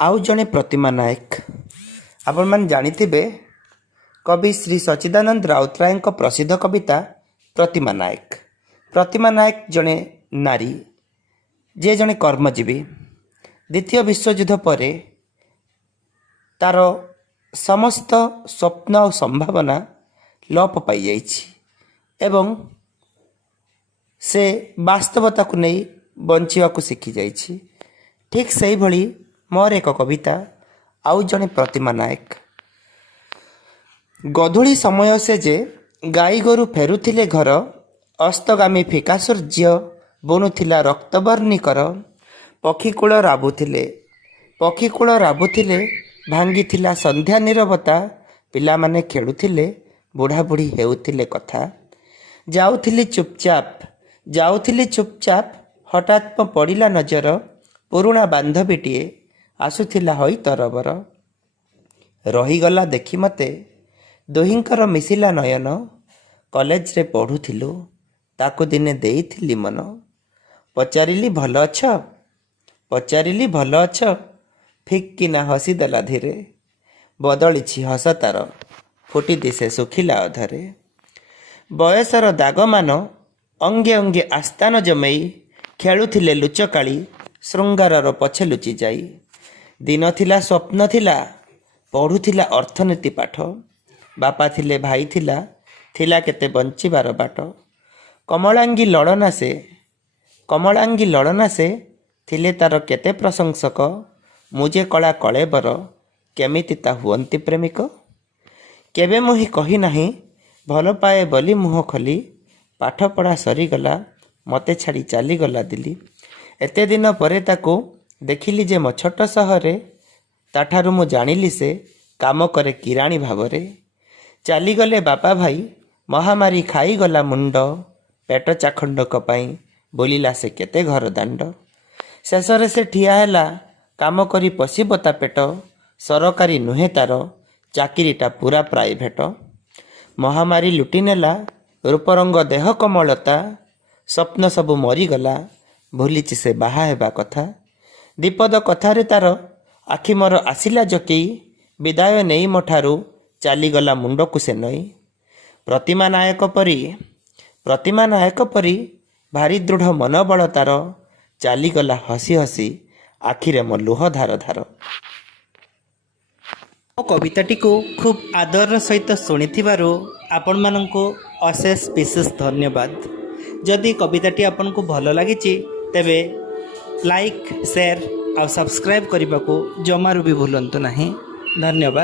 आउ जड़े प्रतिमा नायक आपण मैंने जानिथिबे कवि श्री सच्चिदानंद राउतराय प्रसिद्ध कविता प्रतिमा नायक। प्रतिमा नायक जड़े नारी जे जड़े कर्मजीवी द्वितीय विश्वयुद्ध पर तार समस्त स्वप्न और संभावना लोप पाई जाइछि एवं से वास्तवता को नहीं बंचिवा को शिखी जाइछि। ठीक से भली मोर एक कविता आउ जड़े प्रतिमा नायक। गधूली समय से जे गाई गोरु फेरुथिले घर अस्तगामी फिका सूर्य बुणुथिला रक्तवर्णिकर पक्षीकूल राबुथिले भांगिथिला संध्या नीरवता पिला माने खेलुथिले बुढ़ा बुढ़ी हेउथिले कथा जाउथिली चुपचाप हठात पड़िला नजर पुरुणा बांधवीटीए आसुथिला हई तरबर रहीगला देखि मते दुहिंकर मिसिला नयन कॉलेज रे पढ़ुथिलु ताकु दिने देइथिली मन पचारिली भल अछ फिक्किना हसी देला धीरे बदलिछि हस तार फुटी दिसे सुखिला अधरे बयसर दागमान अंगे अंगे आस्थान जमेई खेलुथिले लुचकाली श्रृंगारर पछे लुचि जाई दिन थिला स्वप्न थिला पढ़ुथिला अर्थनीति पाठ बापा थिले भाई थिला केते बंचिबार बाट कमलांगी लड़ना से थिले तार केते प्रशंसक मुझे कला कलेबर केमिति ता हुअंती प्रेमिक केबे मुही कही नाही भल पाए बोली मुह खोली पाठ पढ़ा सरीगला मते छाड़ी चलीगला दिल्ली एते दिन परे ताको देखिली जे मछट सहरे ताठारु मु जानिली से काम करे किराणी भावरे चलीगले बापा भाई महामारी खाईगला मुंड पेट चाखंडक पाई बोलिला से केते घर दांड शेषरे से ठिया हैला काम करी पशिब ता पेट सरकारी नुहे तार चाकिरीटा पूरा प्राइभेट महामारी लुटी नेला रूपरंग देह कमलता स्वप्न सबु मरीगला भूलिछि से बाहा हेबा कथा दीपद कथारे तार आखि मोर आसिला जकेई विदाय नेई मठारू चलीगला मुंडकु से नई प्रतिमा नायक परी भारी दृढ़ मनोबल तार चलीगला हसी हसी आखिरे मो लुह धार धार। कविताटी को खूब आदर सहित शुणिथिबारु आपण माननकु अशेष विशेष धन्यवाद। जदि कविताटी आपन को भल लागिछि तेबे लाइक शेयर और सब्सक्राइब करने को जमारू भी भूलंतु नहीं। धन्यवाद।